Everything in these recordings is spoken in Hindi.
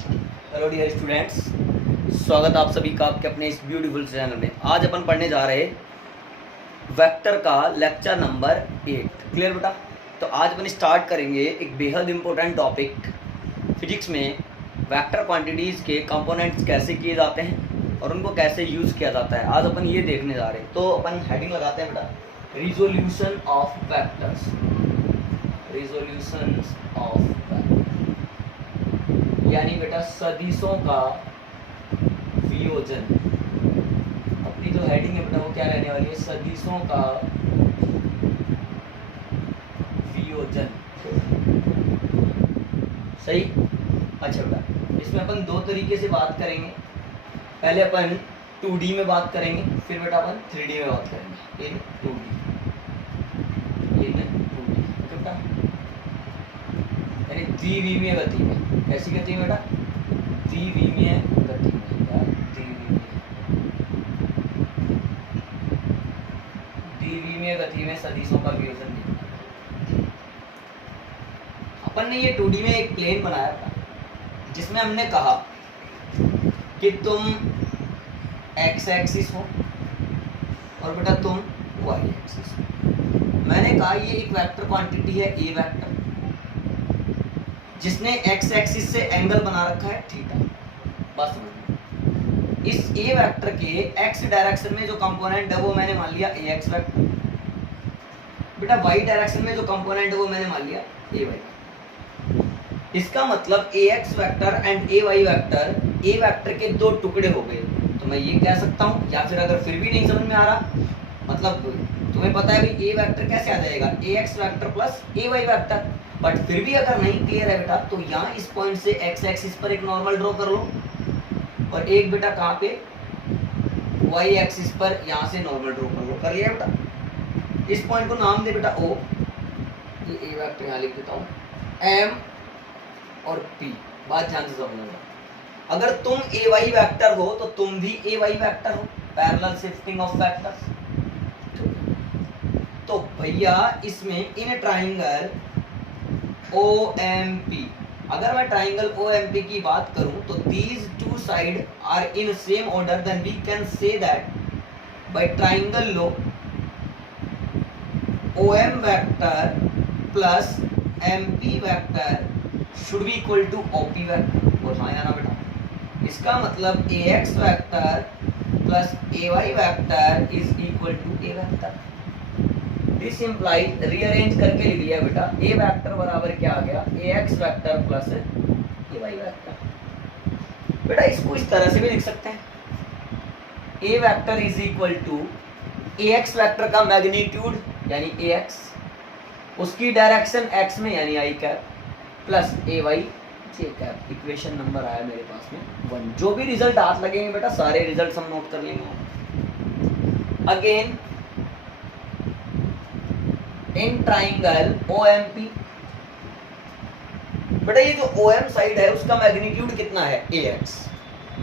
हेलो डियर स्टूडेंट्स, स्वागत आप सभी का आपके अपने इस ब्यूटीफुल चैनल में। आज अपन पढ़ने जा रहे वेक्टर का लेक्चर नंबर 8। क्लियर बेटा? तो आज अपन स्टार्ट करेंगे एक बेहद इंपॉर्टेंट टॉपिक। फिजिक्स में वेक्टर क्वांटिटीज़ के कंपोनेंट्स कैसे किए जाते हैं और उनको कैसे यूज़ किया जाता है, आज अपन ये देखने जा रहे हैं। तो अपन हेडिंग लगाते हैं बेटा, resolution of vectors. Resolution of vectors यानी बेटा सदिशों का वियोजन। अपनी जो हेडिंग है बेटा वो क्या रहने वाली है? सदिशों का वियोजन। सही? अच्छा बेटा, इसमें अपन दो तरीके से बात करेंगे। पहले अपन 2D में बात करेंगे, फिर बेटा अपन 3D में बात करेंगे। इन 2D, ओके बेटा? यानी द्विविमीय गति में। कैसी गति में बेटा? द्विविमीय गति में। द्विविमीय गति में सदिशों का वियोजन निकालना। अपन ने ये 2D में एक प्लेन बनाया था जिसमें हमने कहा कि तुम x एक्सिस हो और बेटा तुम y एक्सिस हो। मैंने कहा ये एक वेक्टर क्वांटिटी है a वेक्टर, जिसने x एक्सिस से एंगल बना रखा है थीटा। बस इस a वेक्टर के x डायरेक्शन में जो कंपोनेंट है वो मैंने मान लिया ax वेक्टर। बेटा y डायरेक्शन में जो कंपोनेंट है वो मैंने मान लिया ay। इसका मतलब ax vector and ay vector a vector के दो टुकड़े हो गए। तो मैं ये कह सकता हूँ, या फिर अगर फिर भी नहीं समझ में आ रहा, मतलब तुम्हें पता है भाई a वेक्टर कैसे आ जाएगा, ax vector plus ay vector. But फिर भी अगर नहीं क्लियर है बेटा तो यहाँ इस पॉइंट से x एक्सिस पर एक नॉर्मल ड्रॉ कर लो और एक बेटा कहाँ पे y एक्सिस पर यहाँ से नॉर्मल ड्रॉ कर लो। कर लिया बेटा? इस पॉइंट को नाम दे बेटा O, ये a वेक्टर यहाँ लिख देता हूँ, M और P। बात ध्यान से समझना, अगर तुम ay वेक्टर हो तो तुम भी ay वेक्टर हो, पैरेलल शिफ्टिंग ऑफ वेक्टर्स। तो भैया इसमें इन ट्राइंगल OMP, अगर मैं ट्राइंगल OMP की बात करूं तो these two sides are in same order, then we can say that by triangle law OM vector plus MP vector should be equal to OP vector। और हाँ या ना बेटा? इसका मतलब AX vector plus AY vector is equal to A vector. This implies, rearrange करके लिख लिया बेटा, A वेक्टर बराबर क्या आ गया? AX vector plus AY vector. बेटा इसको इस तरह से भी लिख सकते हैं, A vector is equal to AX vector का मैग्नीट्यूड यानी AX, उसकी डायरेक्शन x में यानी i cap, plus AY j cap. Equation number आया मेरे पास में 1। जो भी रिजल्ट हाथ लगेंगे बेटा सारे रिजल्ट हम नोट कर लेंगे। अगेन इन ट्राइंगल OMP, बेटा ये जो OM साइड है उसका मैग्नीट्यूड कितना है? AX।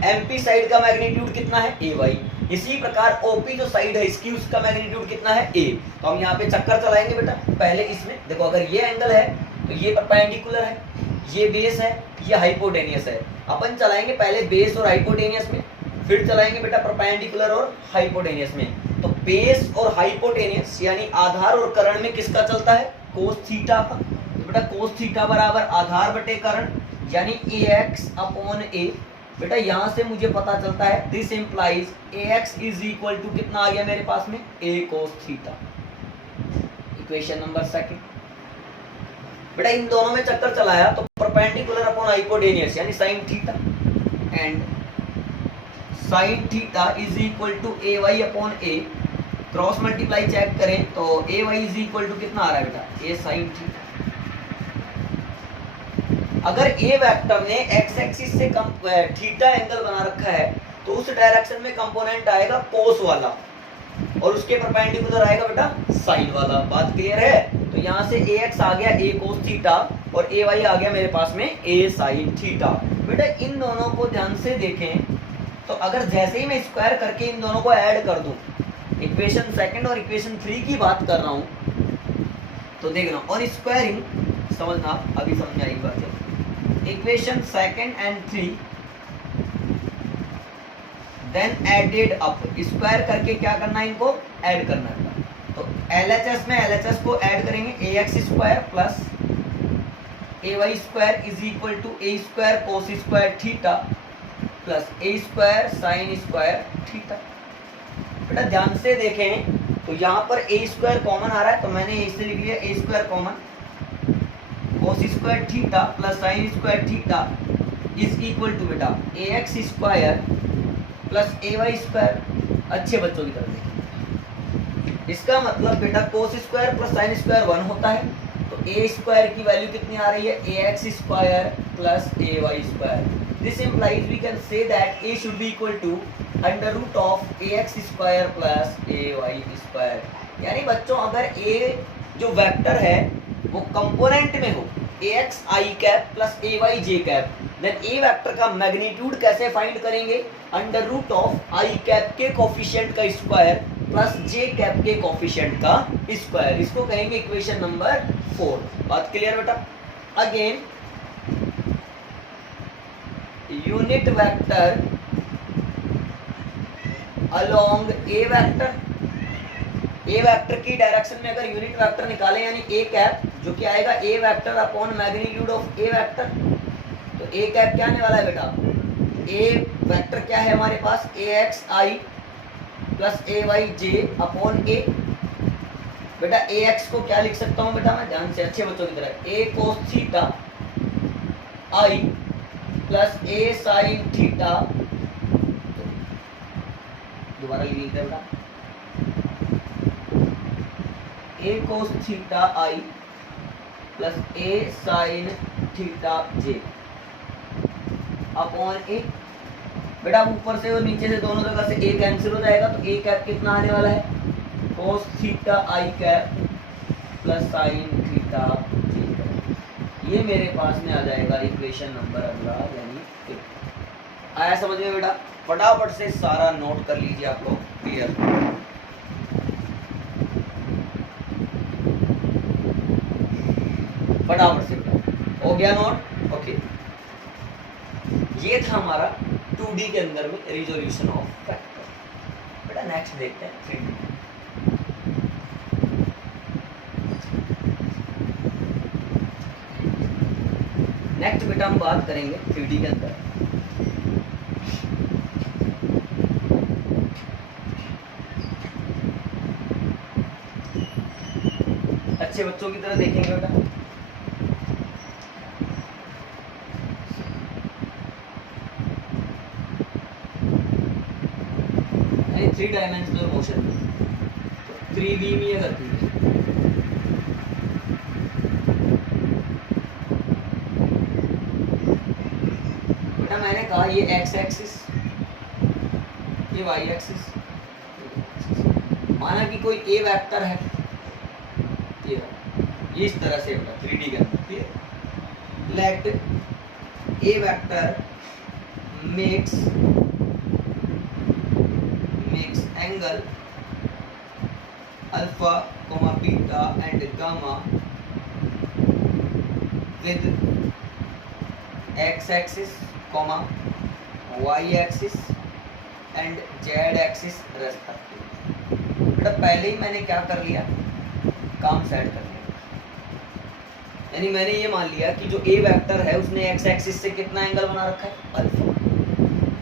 MP साइड का मैग्नीट्यूड कितना है? AY। इसी प्रकार OP जो साइड है इसकी, उसका मैग्नीट्यूड कितना है? A। तो हम यहाँ पे चक्कर चलाएंगे बेटा। पहले इसमें देखो, अगर ये एंगल है तो ये परपेंडिकुलर है, ये बेस है, ये हाइपोटेनियस है। अपन चलाएंगे पहले बेस और हाइपोटेनियस में, फिर चलाएंगे बेटा परपेंडिकुलर और हाइपोटेनियस में। तो बेस और हाइपोटेनियस यानी आधार और कर्ण में किसका चलता है? कोस थीटा का। तो बेटा कोस थीटा बराबर आधार बटे कर्ण यानी AX अपॉन A। बेटा यहाँ से मुझे पता चलता है, this implies AX is equal to कितना आ गया मेरे पास में? A cos theta. Equation number 2। बेटा इन दोनों में चक्कर चलाया तो परपेंडिकुलर अपॉन हाइपोटेनियस यानी sine theta, and sine theta is equal to AY upon A। Cross multiply check करें तो AY इज इक्वल टू कितना आ रहा है बेटा? A sine theta. अगर A वेक्टर ने x एक्सिस से थीटा एंगल बना रखा है तो उस डायरेक्शन में कंपोनेंट आएगा कोस वाला और उसके परपेंडिकुलर आएगा बेटा साइन वाला। बात क्लियर है? तो यहाँ से AX आ गया A कोस थीटा और AY आ गया मेरे पास में A साइन थीटा। बेटा इन दोनों को ध्यान से देखें तो अगर जैसे ही मैं स्क्वायर करके इन दोनों को ऐड कर दूं, इक्वेशन 2 और इक्वेशन 3 की बात कर रहा हूं, तो देखना ऑन स्क्वायरिंग, समझना अभी समझ आई बात है। Equation second and 3 then added up, square करके क्या करना है, इनको ऐड करना है। तो LHS में LHS को ऐड करेंगे, ax square plus ay square is equal to a square cos square theta plus a square sine square theta. बेटा ध्यान से देखें तो यहाँ पर a स्क्वायर कॉमन आ रहा है, तो मैंने इसे लिख लिया a square common cos square theta plus sine square theta is equal to बेटा ax square plus ay square. अच्छे बच्चों की तरफ देखिए, इसका मतलब बेटा cos square plus sine square 1 होता है, तो a स्क्वायर की वैल्यू कितनी आ रही है, ax square plus ay square. This implies we can say that a should be equal to under root of ax square plus ay square. यानी बच्चों अगर a जो वेक्टर है वो कंपोनेंट में हो ax I cap plus ay j cap, then a vector का मैग्नीट्यूड कैसे फाइंड करेंगे, under root of I cap के कोफिशिएंट का स्क्वायर प्लस j कैप के कोफिशिएंट का स्क्वायर। इसको कहेंगे इक्वेशन नंबर 4। बात क्लियर बेटा। Again unit vector along a vector, a vector की डायरेक्शन में अगर यूनिट वेक्टर निकालें यानी a कैप, जो कि आएगा a vector upon magnitude of a vector. तो a कैप क्या आने वाला है बेटा, a वेक्टर क्या है हमारे पास, ax I plus ay j upon a। बेटा ax को क्या लिख सकता हूँ बेटा मैं, ध्यान से अच्छे बच्चों की तरह, a cos theta I plus a sin theta, दोबारा लिख लेते हैं बेटा, a cos theta I plus a sin theta j upon a। बेटा ऊपर से और नीचे से दोनों जगह से a कैंसिल हो जाएगा, तो a कैप कितना आने वाला है, cos theta I cap plus sin theta j cap. ये मेरे पास में आ जाएगा इक्वेशन नंबर अगला यानी 5। आया समझ में बेटा। फटाफट से सारा नोट कर लीजिए आप लोग, क्लियर। फटाफट से बेटा हो गया नोट, ओके। ये था हमारा 2D के अंदर में रिजोल्यूशन ऑफ वेक्टर। बेटा नेक्स्ट देखते हैं 3D। नेक्स्ट बेटा हम बात करेंगे 3D के अंदर। अच्छे बच्चों की तरह देखेंगे बेटा। यानी 3 डायमेंशनल मोशन, 3D में ये करती है। बेटा मैंने कहा ये x एक्सिस, ये y एक्सिस, माना कि कोई a वेक्टर है, ये इस तरह से होगा 3D के अंदर। Let a vector makes angle alpha comma beta and gamma with x axis comma y axis and z axis respectively. बेटा पहले ही मैंने क्या कर लिया, काम सेट कर लिया। यानी मैंने ये मान लिया कि जो a वेक्टर है उसने x एक्सिस से कितना एंगल बना रखा है, अल्फा,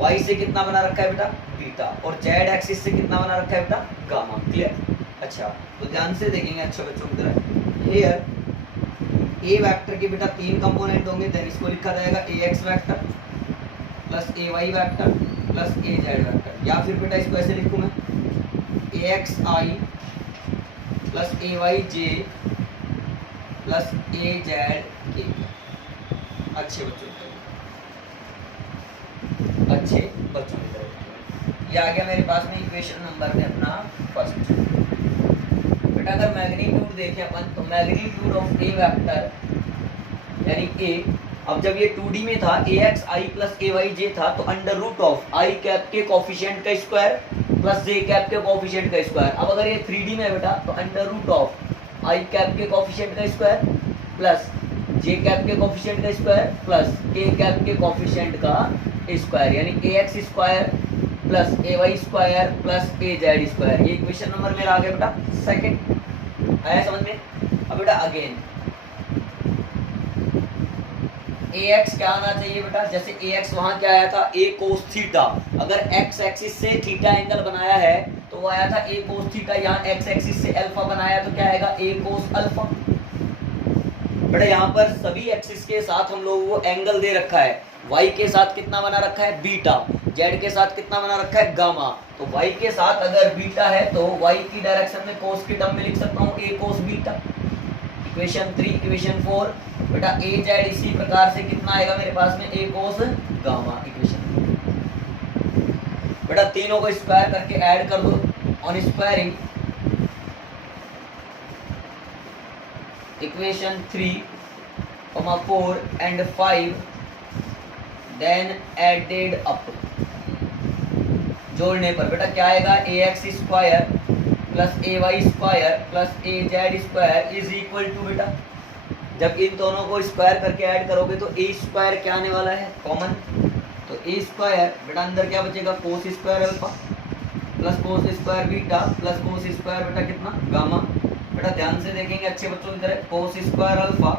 y से कितना बना रखा है बेटा, बीटा, और z एक्सिस से कितना बना रखा है बेटा, गामा। क्लियर। अच्छा तो ध्यान से देखेंगे अच्छे बच्चों की तरह। हियर a वेक्टर के बेटा 3 कंपोनेंट होंगे, देन इसको लिखा जाएगा ax vector plus ay vector plus az vector, या फिर बेटा इसको ऐसे लिखूं मैं axi plus ayj plus azk। अच्छे बच्चों की तरह ये आ गया मेरे पास में इक्वेशन नंबर में अपना फर्स्ट। बेटा अगर मैग्नीट्यूड देखें अपन, तो मैग्नीट्यूड ऑफ a वेक्टर यानी a, अब जब ये 2D में था ax I plus ay j था, तो under root of I cap के कोफिशिएंट का स्क्वायर प्लस j कैप के कोफिशिएंट का स्क्वायर। अब अगर ये 3D में बेटा, तो under root of I cap के कोफिशिएंट का स्क्वायर प्लस जे कैप के कोफिशिएंट का स्क्वायर प्लस के कैप के कोफिशिएंट का स्क्वायर, यानी ax square plus ay square plus az square. ये इक्वेशन नंबर मेरा आ गया बेटा सेकंड। आया समझ में? अब बेटा अगेन ax क्या आना चाहिए बेटा, जैसे ax वहां क्या आया था a cos थीटा, अगर x एक्सिस से थीटा एंगल बनाया है तो वो आया था a cos थीटा, यहाँ x एक्सिस से अल्फा बनाया तो क्या आएगा a cos अल्फा। बेटा यहाँ पर सभी एक्सिस के साथ हम लोगों को एंगल दे रखा है, y के साथ कितना बना रखा है बीटा, z के साथ कितना बना रखा है गामा, तो y के साथ अगर बीटा है तो y की डायरेक्शन में cos की टर्म में लिख सकता हूँ a cos beta. Equation 3 equation 4 बेटा a z इसी प्रकार से कितना आएगा मेरे पास में a cos गामा। इक्वेशन बेटा तीनों को स्क्वायर करके ऐड कर दो, on squaring equation 3, 4 and 5 then added up, जोड़ने पर बेटा क्या आएगा ax square plus ay square plus az square is equal to, बेटा जब इन दोनों को स्क्वायर करके ऐड करोगे तो a स्क्वायर क्या आने वाला है कॉमन, तो a स्क्वायर बेटा अंदर क्या बचेगा cos square alpha plus cos square beta plus cos square बेटा कितना गामा। बेटा ध्यान से देखेंगे अच्छे बच्चों की तरह, cos square alpha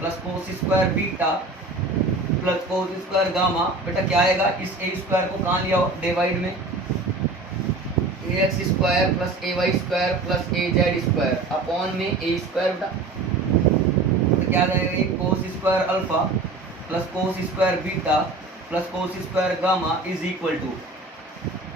plus cos square beta plus cos square gamma, बेटा क्या आएगा इस a स्क्वायर को कहाँ लिया हो डिवाइड में, ax square plus ay square plus az square upon में a स्क्वायर, बेटा तो क्या जाएगा ये cos square alpha plus cos square beta plus cos square gamma is equal to,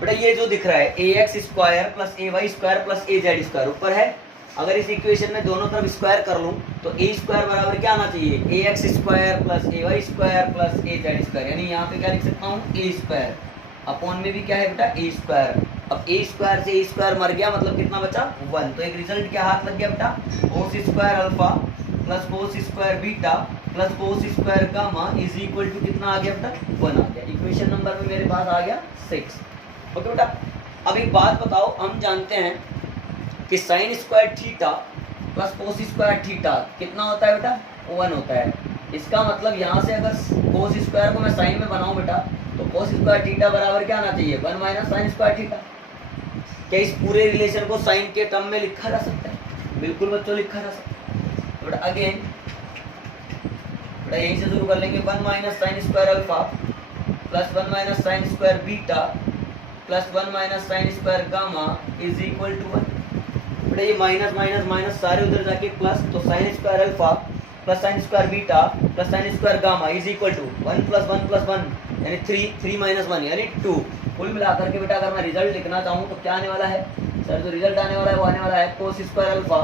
बेटा ये जो दिख रहा है ax square plus ay square plus az square ऊपर है, अगर इस इक्वेशन में दोनों तरफ स्क्वायर कर लूं तो a स्क्वायर बराबर क्या आना चाहिए ax square plus ay square plus az square, यानी यहाँ पे क्या लिख सकता हूँ a स्क्वायर अपॉन में भी क्या है बेटा a स्क्वायर। अब a स्क्वायर से a स्क्वायर मर गया मतलब कितना बचा 1, तो एक रिजल्ट क्या हाथ लग गया बेटा cos square alpha plus cos square beta plus cos square gamma is equal to कितना आ गया बेटा 1 आ गया। इक्वेशन नंबर में मेरे पास आ गया 6। ओके बेटा अब एक बात बताओ, हम जानते हैं कि sign square theta plus cos square theta कितना होता है बेटा 1 होता है। इसका मतलब यहाँ से अगर कोस स्क्वायर को मैं साइन में बनाऊं बेटा तो कोस स्क्वायर थीटा बराबर क्या आना चाहिए 1 माइनस साइन स्क्वायर थीटा। क्या इस पूरे रिलेशन को साइन के टर्म में लिखा जा सकता है? बिल्कुल बच्चों लिखा जा सकता है। तो बेटा अगेन बेटा यहीं से शुरू कर लेंगे 1 minus sine square alpha plus 1 minus sine square beta plus 1 minus sine square gamma is equal to 1। बेटा ये माइनस माइनस माइनस सारे उधर जाके प्लस, तो sine square alpha plus sine square beta plus sine square gamma is equal to 1 plus 1 plus 1 यानी 3 माइनस 1 यानी 2। कुल मिलाकर के बेटा अगर मैं रिजल्ट लिखना चाहूँ तो क्या आने वाला है सर, जो रिजल्ट आने वाला है वो आने वाला है cos square alpha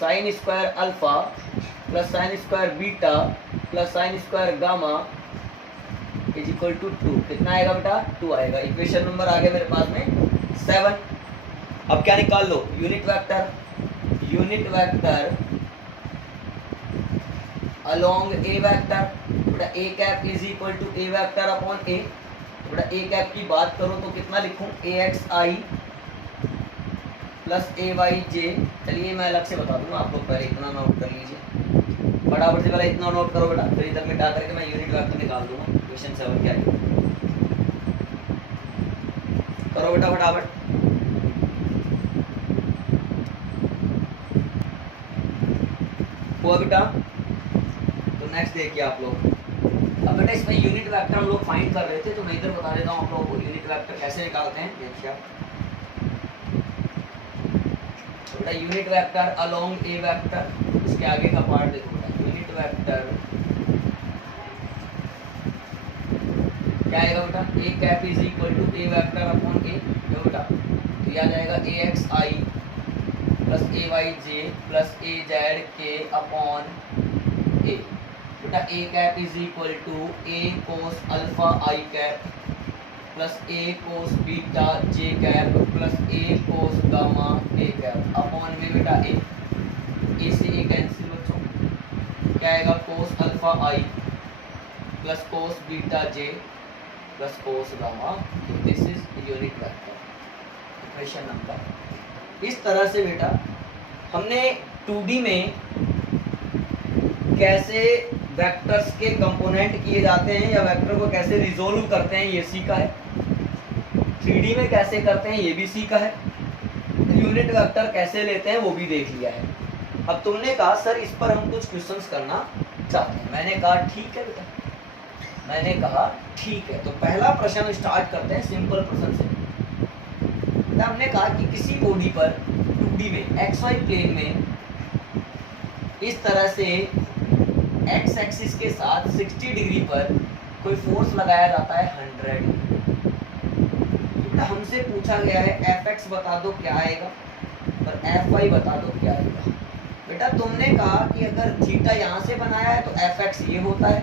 sine square alpha plus sine square beta plus sine square gamma is equal to 2। कितना आएगा बेटा 2 आएगा। इक्वेशन नंबर आ गया मेरे पास में 7। अब क्या निकाल लो unit vector along A vector, बेटा A cap is equal to A vector upon A. बेटा ए कैप की बात करो तो कितना लिखूं ax प्लस ay j। चलिए मैं अलग से बता दूंगा आप लोग, पहले इतना नोट कर लीजिए फटाफट से, पहले इतना नोट करो बेटा, फिर इधर मिटा करके मैं यूनिट वेक्टर निकाल दूंगा। क्वेश्चन 7 क्या है करो बेटा फटाफट। हुआ बेटा तो नेक्स्ट देखिए आप लोग। अब बेटा इसमें यूनिट वेक्टर हम लोग फाइंड कर रहे थे तो मैं इधर बता देता हूँ आप लोगों को यूनिट वेक्टर कैसे निकालते हैं। देखिए बेटा unit vector along A vector, इसके आगे का पार्ट देखो बेटा यूनिट वेक्टर क्या आएगा बेटा A cap is equal to A vector upon A, जो बेटा तो यह आ जाएगा ax plus ay plus az के अपॉन ए। बेटा A cap is equal to A cos alpha I cap plus A cos beta J cap plus A cos gamma A cap upon में बेटा ए से ए कैंसिल बच्चों, क्या आएगा cos alpha I plus cos beta J plus cos gamma. This is unit vector equation number. इस तरह से बेटा हमने 2D में कैसे वेक्टर्स के कंपोनेंट किए जाते हैं या वेक्टर को कैसे रिजोल्व करते हैं ये सीखा है। 3D में कैसे करते हैं ये भी सीखा है। यूनिट वेक्टर कैसे लेते हैं वो भी देख लिया है। अब तुमने कहा सर इस पर हम कुछ क्वेश्चंस करना चाहते हैं। मैंने कहा ठीक है बेटा, मैंने कहा ठीक है। तो पहला प्रश्न स्टार्ट करते हैं सिंपल प्रश्न से। हमने कहा कि किसी बॉडी पर 2D में XY प्लेन में इस तरह से X एक्सिस के साथ 60 डिग्री पर कोई फोर्स लगाया जाता है 100। बेटा हमसे पूछा गया है Fx बता दो क्या आएगा और Fy बता दो क्या आएगा। बेटा तुमने कहा कि अगर थीटा यहाँ से बनाया है तो Fx ये होता है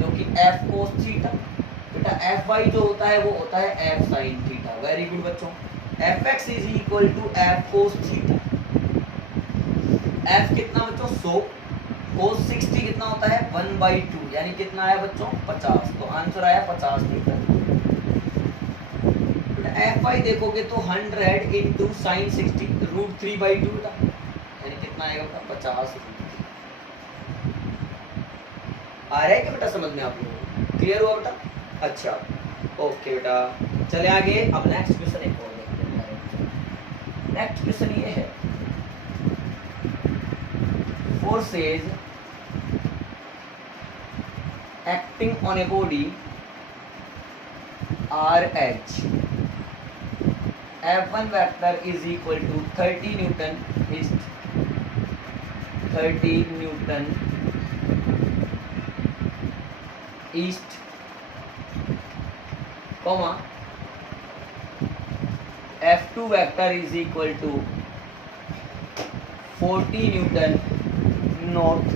जो कि F cos थीटा। बेटा Fy जो होता है वो होता है F sin theta. Very good बच्चों, Fx is equal to F cos theta. F कितना बच्चों 100, cos 60 कितना होता है 1/2, यानी कितना आया बच्चों 50। तो आंसर आया 50 मीटर। Fy देखोगे तो 100 इंटू साइन 60 √3/2 था, यानी कितना आएगा बेटा 50। आ रहा है क्या बेटा समझ में आप लोगों को? क्लियर हुआ बेटा? अच्छा ओके बेटा, चले आगे। अब नेक्स्ट क्वेश्चन एक और देखते हैं। नेक्स्ट क्वेश्चन ये है, forces acting on a body are H F1 vector is equal to 30 newton east 30 newton east comma F2 vector is equal to 40 newton north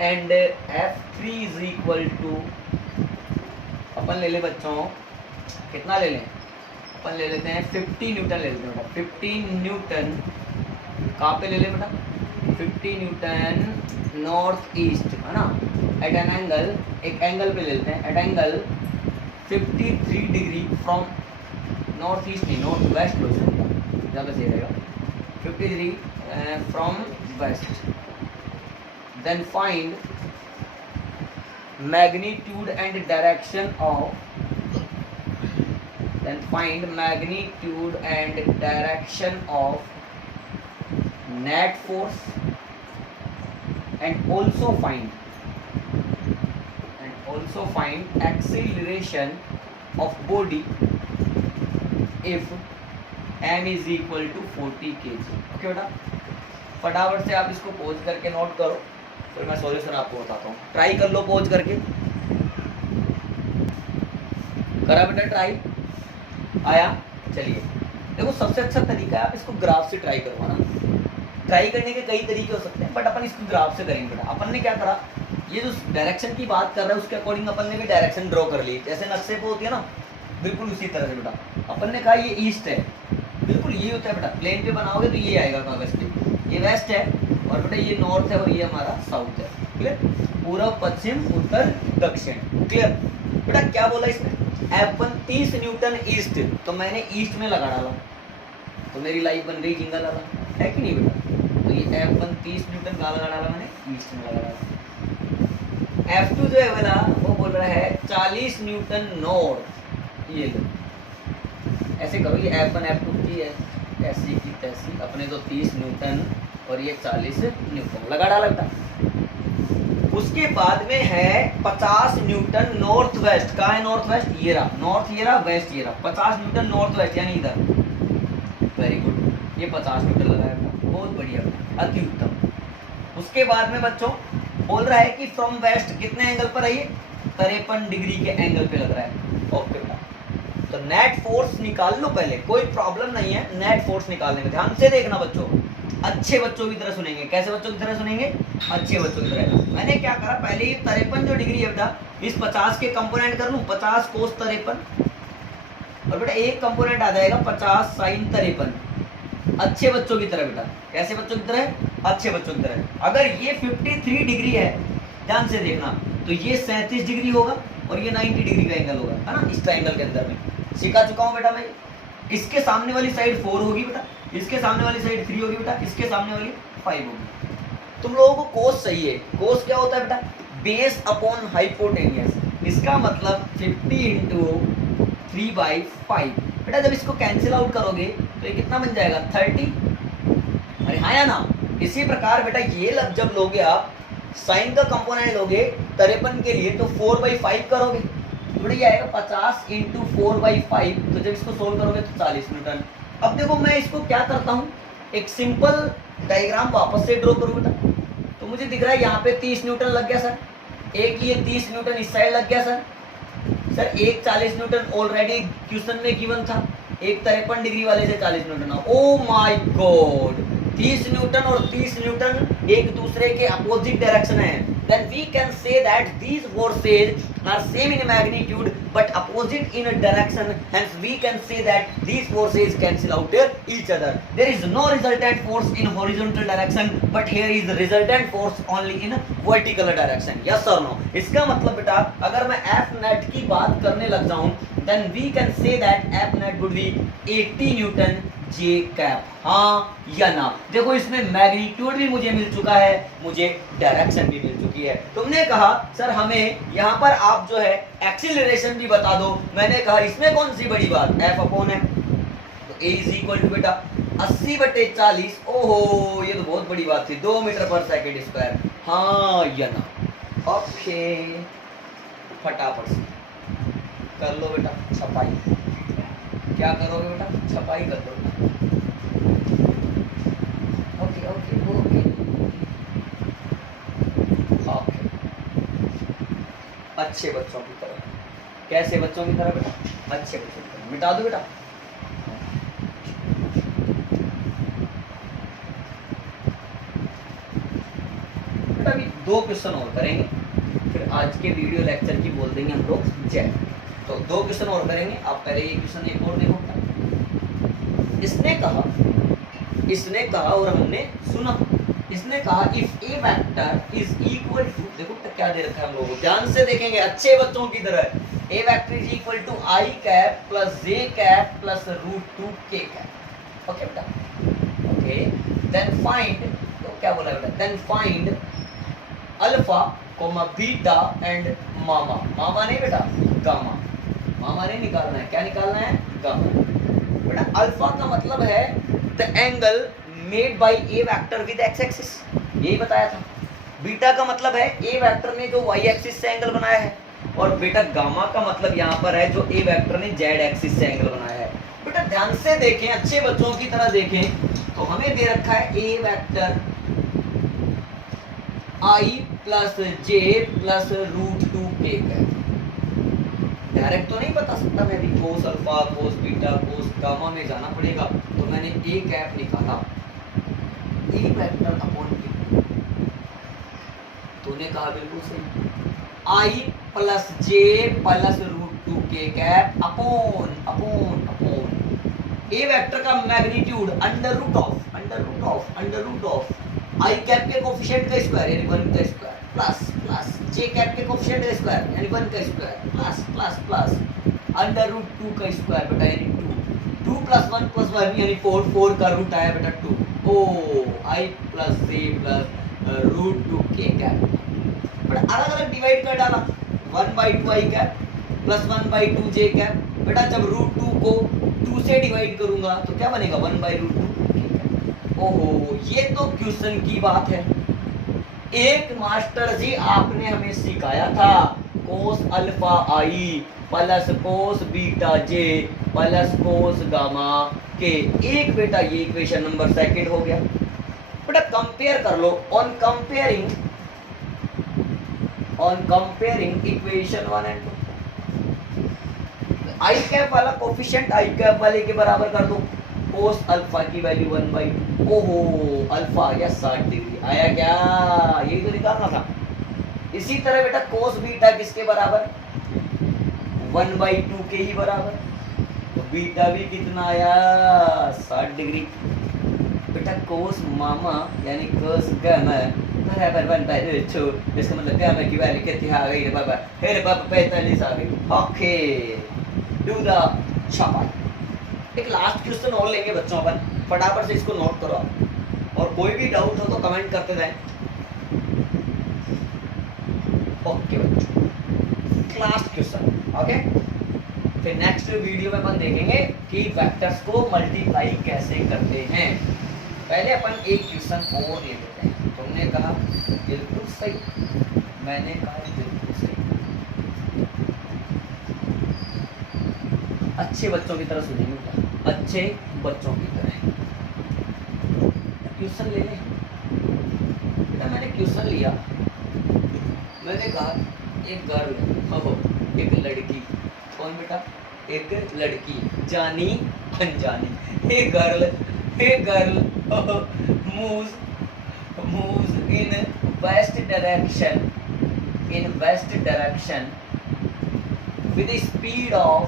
and F3 is equal to, अपन ले ले बच्चों कितना ले लें, अपन ले लेते हैं 50 न्यूटन ले लेते हैं बेटा। 50 न्यूटन कहाँ पे ले लें बेटा? 50 न्यूटन नॉर्थ ईस्ट है ना, एट एन एंगल, एक एंगल पे ले लेते हैं, at angle 53 degree from north east नहीं नॉर्थ वेस्ट लो, ज़्यादा सही रहेगा, 50 degree from west. Then find magnitude and direction of, then find magnitude and direction of net force and also find acceleration of body if m is equal to 40 kg। Okay बेटा, फटाफट से आप इसको पॉज करके नोट करो, फिर मैं सॉल्यूशन आपको बताता हूँ। ट्राई कर लो पॉज करके, करा बेटा ट्राई? आया? चलिए देखो, सबसे अच्छा तरीका है आप इसको ग्राफ से ट्राई करवाना। ट्राई करने के कई तरीके हो सकते हैं, बट अपन इसको ग्राफ से करेंगे बेटा। अपन ने क्या करा, ये जो डायरेक्शन की बात कर रहा है उसके अकॉर्डिंग अपन ने भी डायरेक्शन ड्रॉ कर ली, जैसे नक्शे पे होती है ना, बिल्कुल उसी तरह से बेटा। अपन ने कहा ये ईस्ट है, बिल्कुल ये होता है बेटा, प्लेन पे बनाओगे तो ये आएगा कागज पे, ये वेस्ट है और बेटा ये नॉर्थ है और ये हमारा साउथ है। क्लियर? पूर्व पश्चिम उत्तर दक्षिण। क्लियर बेटा? क्या बोला इसमें? F1 30 न्यूटन ईस्ट, तो मैंने ईस्ट में लगा डाला तो मेरी लाइफ बन गई जिंगल वाला, है कि नहीं बेटा? तो ये F1 30 न्यूटन का लगा डाला मैंने, ईस्ट में लगा डाला। F2 जो है वाला वो बोल रहा है 40 न्यूटन नॉर्थ। ये लो ऐसे करो, ये F1 F2 की है ऐसी की तैसी, अपने तो 30 न्यूटन और ये 40 न्यूटन लगा डाला बेटा। उसके बाद में है 50 न्यूटन नॉर्थ वेस्ट। कहाँ है नॉर्थ वेस्ट? ये रहा नॉर्थ, ये रहा वेस्ट, ये रहा 50 न्यूटन नॉर्थ वेस्ट यानी इधर। वेरी गुड, ये 50 न्यूटन लगाया बेटा, बहुत बढ़िया, अति उत्तम। उसके बाद में बच्चों बोल रहा है कि फ्रॉम वेस्ट कितने एंगल पर है ये? 53 डिग्री के एंगल पे लग रहा है। ओके बेटा, तो नेट फोर्स निकाल लो पहले, कोई प्रॉब्लम नहीं है। नेट फोर्स निकालने में ध्यान से देखना बच्चों, अच्छे बच्चों की तरह सुनेंगे। कैसे बच्चों की तरह सुनेंगे? अच्छे बच्चों की तरह। मैंने क्या करा, पहले ये 53 जो डिग्री है बेटा, इस 50 के कंपोनेंट कर लूं, 50 कोस 53 और बेटा एक कंपोनेंट आ जाएगा 50 साइन 53। अच्छे बच्चों की तरह बेटा, कैसे बच्चों की तरह? अच्छे बच्चों की तरह। अगर ये 53 डिग्री है, ध्यान से देखना, तो ये 37 डिग्री होगा और ये 90 डिग्री का एंगल होगा, है ना, इस ट्रायंगल के अंदर में। सिखा चुका हूं बेटा मैं। इसके सामने वाली साइड 4 होगी बेटा, इसके सामने वाली साइड 3 होगी बेटा, इसके सामने वाली 5 होगी। तुम लोगों को कोस चाहिए। कोस क्या होता है बेटा? Base upon hypotenuse. इसका मतलब 50 इंटू 3/5। बेटा जब इसको कैंसिल आउट करोगे तो ये कितना बन जाएगा? 30। अरे हाँ या ना? इसी प्रकार बेटा ये जब लोगे आप साइन का कंपोनेंट लोगे 53 के लिए तो 4/5 करोगे तो बेटा ये आएगा 50 इंटू 4/5। तो जब इसको सोल्व करोगे तो 40 न्यूटन। अब देखो मैं इसको क्या करता हूँ, एक सिंपल डायग्राम वापस से ड्रॉ करूँ बेटा। तो मुझे दिख रहा है यहाँ पे 30 न्यूटन लग गया सर, एक ये 30 न्यूटन इस साइड लग गया सर एक 40 न्यूटन ऑलरेडी क्वेश्चन में गिवन था, एक 53 डिग्री वाले से 40 Newton. Oh my God, 30 Newton और 30 न्यूटन एक दूसरे के अपोजिट डायरेक्शन है। Then we can say that these forces are same in magnitude but opposite in direction. Hence we can say that these forces cancel out each other. There is no resultant force in horizontal direction but here is resultant force only in vertical direction. Yes or no? इसका मतलब बेटा अगर मैं F net की बात करने लग जाऊं then we can say that F net would be 80 Newton J cap. हाँ या ना? देखो इसमें मैग्नीट्यूड भी मुझे मिल चुका है, मुझे डायरेक्शन भी मिल चुकी है। तुमने कहा सर हमें यहाँ पर आप जो है एक्सीलरेशन भी बता दो। मैंने कहा इसमें कौन सी बड़ी बात, F अपॉन है। तो A इज इक्वल टू बेटा 80/40। ओहो ये तो बहुत बड़ी बात थी, 2 मीटर पर सेकेंड स्क्वायर। हाँ या ना? ओके फटाफट से कर लो बेटा छपाई। क्या करोगे बेटा? छपाई कर दो। Okay okay okay okay. अच्छे बच्चों की तरह। कैसे बच्चों की तरह बेटा? अच्छे बच्चों की तरह। मिटा दो बेटा। बेटा अभी 2 क्वेश्चन और करेंगे, फिर आज के वीडियो लेक्चर की बोल देंगे हम लोग जय। तो 2 क्वेश्चन और करेंगे। आप पहले ये क्वेश्चन एक और देखो। इसने कहा और हमने सुना। इसने कहा if a vector is equal to, देखो तो क्या दे रखा है हम लोगों को, ध्यान से देखेंगे अच्छे बच्चों की तरह। A vector is equal to I cap plus J cap plus √2 के कैप। ओके बेटा? ओके देन फाइंड, तो क्या बोला बेटा? Then find alpha comma beta and मामा। मामा नहीं बेटा, गामा। मामा नहीं निकालना है, क्या निकालना है? गामा। बेटा अल्फा का मतलब है the angle made by A vector with x axis, यही बताया था। बीटा का मतलब है ए वेक्टर ने जो वाई एक्सिस से एंगल बनाया है, और बेटा गामा का मतलब यहाँ पर है जो ए वेक्टर ने जेड एक्सिस से एंगल बनाया है। बेटा ध्यान से देखें, अच्छे बच्चों की तरह देखें। तो हमें दे रखा है ए वेक्टर आई प्लस जे प्लस √2 के कैप। डायरेक्ट तो नहीं बता सकता मैं भी, cos alpha cos beta cos gamma में जाना पड़ेगा। तो मैंने ए कैप निकाला, ए वेक्टर अपॉन बी। तूने कहा बिल्कुल सही, आई प्लस जे प्लस √2 के cap upon upon upon a vector का magnitude under root of I cap के कोफिशिएंट का स्क्वायर यानी 1 का square plus plus J cap के कोफिशिएंट का स्क्वायर यानी 1 का स्क्वायर प्लस प्लस प्लस √2 का स्क्वायर बेटा यानी 2 प्लस 1 प्लस 1 यानी 4 का रूट आया बेटा 2। ओ आई प्लस जे प्लस √2 के कैप बेटा अलग अलग डिवाइड कर डाला। 1/2 आई कैप प्लस 1/2 जे कैप। बेटा जब √2 को 2 से डिवाइड करूंगा तो क्या बनेगा? 1/√2। ओहो ये तो क्वेश्चन की बात है। एक मास्टर जी आपने हमें सिखाया था कोस alpha I plus cos beta J plus cos gamma के। एक बेटा ये इक्वेशन नंबर 2 हो गया। बेटा कंपेयर कर लो। On comparing equation 1 and 2 I cap वाला कोफिशिएंट आई कैप वाले के बराबर कर दो। कोस अल्फा की वैल्यू 1/2। ओहो अल्फा या 60 डिग्री आया क्या? यही तो निकालना था। इसी तरह बेटा कोस बीटा किसके बराबर? 1/2 के ही बराबर। तो बीटा भी कितना आया? 60 डिग्री। बेटा कोस मामा यानी कोस गामा बराबर 1/2। इसका मतलब गामा की वैल्यू कितनी आ गई रे बाबा? हे रे बाबा 45 आ गई। ओके डू द छपाई। एक लास्ट क्वेश्चन और लेंगे बच्चों अपन, फटाफट से इसको नोट करो और कोई भी डाउट हो तो कमेंट करते जाएं। ओके बच्चों, लास्ट क्वेश्चन। ओके, फिर नेक्स्ट वीडियो में अपन देखेंगे कि वेक्टर्स को मल्टीप्लाई कैसे करते हैं। पहले अपन एक क्वेश्चन और ले लेते हैं। तुमने कहा बिल्कुल सही, मैंने कहा बिल्कुल सही। अच्छे बच्चों की तरह सुनेंगे, अच्छे बच्चों की तरह क्वेश्चन ले लें। बेटा मैंने क्वेश्चन लिया, मैंने कहा एक गर्ल, एक लड़की, कौन बेटा, एक लड़की जानी अनजानी, हे girl moves in west direction with a speed of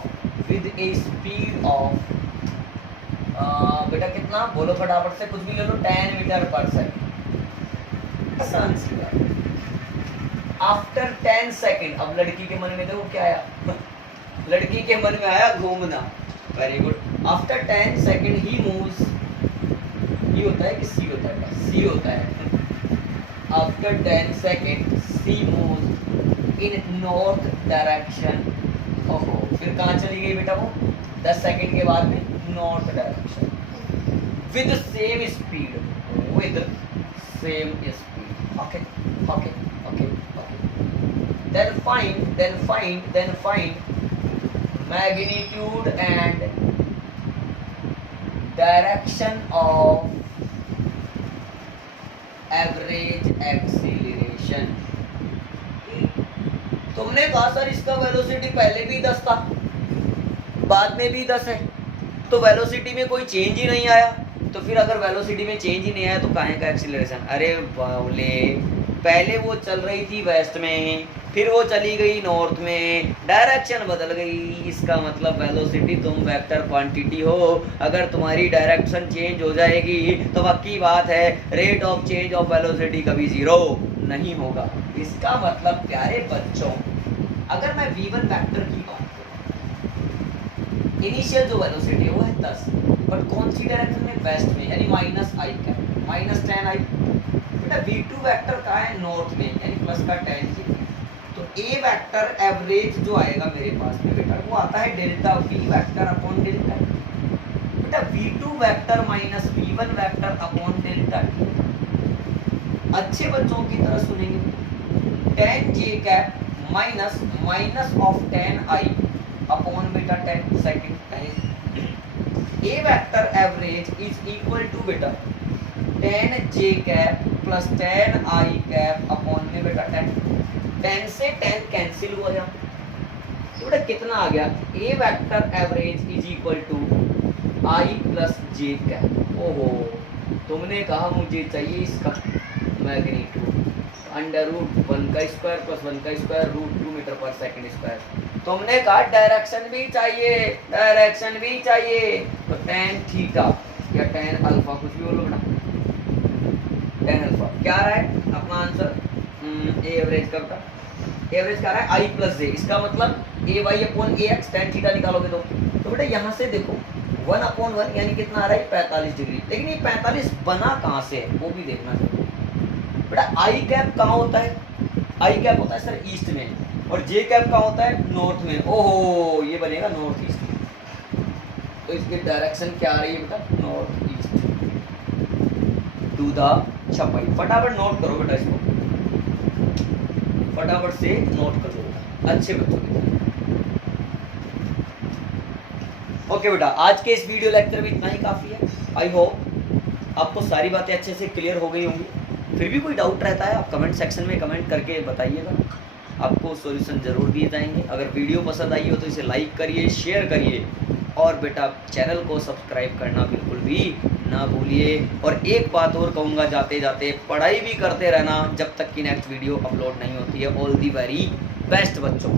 बेटा कितना बोलो फटाफट से, कुछ भी ले लो, 10 मीटर पर सेकंड। आसान सी बात। आफ्टर 10 सेकंड, अब लड़की के मन में देखो क्या आया, लड़की के मन में आया घूमना। Very good. After 10 second he moves, ही होता है कि सी होता है, सी होता है। After 10 second C moves in north direction. ओहो, फिर कहाँ चली गई बेटा वो 10 सेकंड के बाद में, north direction with same speed, okay okay okay okay. then find magnitude and direction of average acceleration. तुमने कहा सर इसका वेलोसिटी पहले भी 10 था, बाद में भी 10 है, तो वेलोसिटी में कोई चेंज ही नहीं आया। तो फिर अगर वेलोसिटी में चेंज ही नहीं आया तो काहे का एक्सीलरेशन? अरे बावले, पहले वो चल रही थी वेस्ट में, फिर वो चली गई नॉर्थ में, डायरेक्शन बदल गई। इसका मतलब वेलोसिटी तुम वेक्टर क्वांटिटी हो, अगर तुम्हारी डायरेक्शन चेंज हो जाएगी तो पक्की बात है rate of change of velocity कभी जीरो नहीं होगा। इसका मतलब प्यारे बच्चों, अगर मैं v1 वेक्टर की बात करूं, इनिशियल जो वेलोसिटी है वो है 10, बट कौन सी डायरेक्शन में? वेस्ट में, यानी -i का -10i। बेटा v2 वेक्टर का है नॉर्थ में, यानी प्लस का 10 तो ए वेक्टर एवरेज जो आएगा मेरे पास में बेटा वो आता है delta v vector upon delta. बेटा v2 vector minus v1 vector upon delta. अच्छे बच्चों की तरह सुनेंगे, 10j cap minus of 10i upon बेटा 10 second. A vector average is equal to बेटा 10j cap plus 10i cap upon में बेटा 10 से 10 कैंसिल हो जाए तो बेटा कितना आ गया? A vector average is equal to I plus J cap. ओहो, तुमने कहा मुझे चाहिए इसका मैग्नीट्यूड √1 का स्क्वायर प्लस 1 का स्क्वायर √2 मीटर पर सेकंड स्क्वायर। तुमने कहा डायरेक्शन भी चाहिए, तो tan थीटा या tan अल्फा, कुछ भी बोलो बेटा, tan अल्फा क्या रहा है अपना आंसर? एवरेज का बेटा, एवरेज क्या रहा है? आई प्लस जे। इसका मतलब ए वाई अपॉन ए एक्स, tan थीटा निकालोगे तो बेटा यहाँ से देखो 1/1 यानी कितना आ रहा है? 45 डिग्री। लेकिन ये 45 बना कहाँ से है वो भी देखना चाहिए बेटा। आई कैप कहाँ होता है? आई कैप होता है सर ईस्ट में, और जे कैप कहाँ होता है? नॉर्थ में। ओहो, ये बनेगा नॉर्थ ईस्ट में, तो इसकी डायरेक्शन क्या आ रही है बेटा? नॉर्थ ईस्ट टू द छपाई। फटाफट नोट करो बेटा, इसको फटाफट से नोट कर दो अच्छे बच्चों की तरह। ओके बेटा, आज के इस वीडियो लेक्चर में इतना ही काफ़ी है। आई होप आपको सारी बातें अच्छे से क्लियर हो गई होंगी। फिर भी कोई डाउट रहता है आप कमेंट सेक्शन में कमेंट करके बताइएगा, आपको सॉल्यूशन ज़रूर दिए जाएंगे। अगर वीडियो पसंद आई हो तो इसे लाइक करिए, शेयर करिए, और बेटा चैनल को सब्सक्राइब करना बिल्कुल भी ना भूलिए। और एक बात और कहूँगा जाते जाते, पढ़ाई भी करते रहना जब तक कि नेक्स्ट वीडियो अपलोड नहीं होती है। ऑल दी वेरी बेस्ट बच्चों।